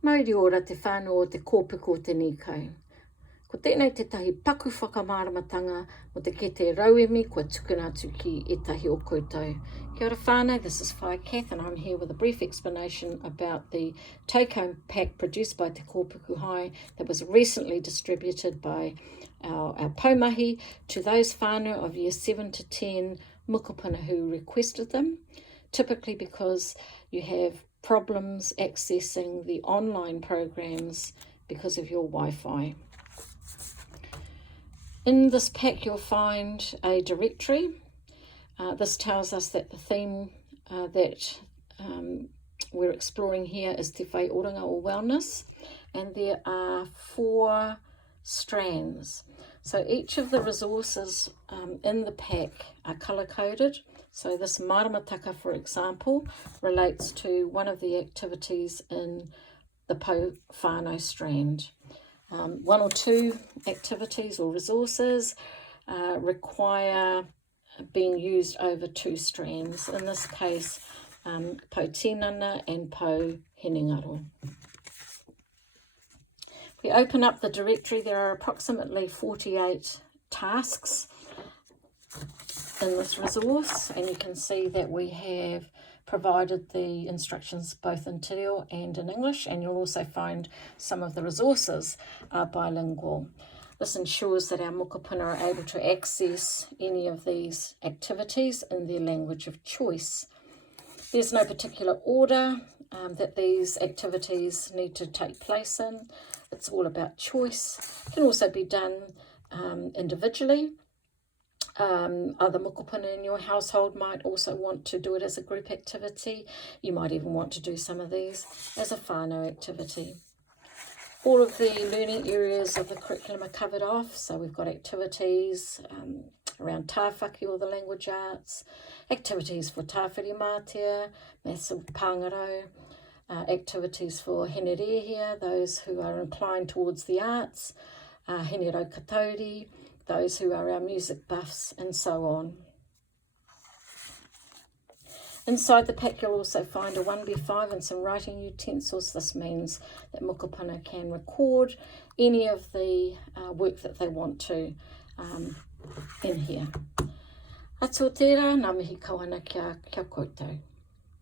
Mauri ora te whānau o te kōpiko o te nikau. Ko tēnei te tahi paku whakamāramatanga o te kete rauemi kua tukuna atu ki etahi o koutou. Kia ora whānau, this is Whai Kath and I'm here with a brief explanation about the take-home pack produced by Te Kōpuku Hai that was recently distributed by our paumahi to those whānau of year 7 to 10 mukupuna who requested them, typically because you have problems accessing the online programs because of your Wi-Fi. In this pack you'll find a directory. This tells us that the theme that we're exploring here is Te Whai Oranga or wellness, and there are 4 strands. So each of the resources in the pack are colour-coded. So this maramataka, for example, relates to one of the activities in the Pou whānau strand. 1 or 2 activities or resources require being used over 2 strands. In this case, Pou Tinana and Pou Henengaro. If we open up the directory, there are approximately 48 tasks in this resource, and you can see that we have provided the instructions both in Te Reo and in English, and you'll also find some of the resources are bilingual. This ensures that our mokopuna are able to access any of these activities in their language of choice. There's no particular order that these activities need to take place in. It's all about choice. It can also be done individually. Other mokopuna in your household might also want to do it as a group activity. You might even want to do some of these as a whānau activity. All of the learning areas of the curriculum are covered off. So we've got activities around tāwhaki or the language arts, activities for tāwhiri mātea, maths and pāngarau, activities for henerehia, those who are inclined towards the arts, henerau katauri, those who are our music buffs, and so on. Inside the pack you'll also find a 1B5 and some writing utensils. This means that mokopuna can record any of the work that they want to in here. Atua tērā, ngā mihi kauana kia koutou.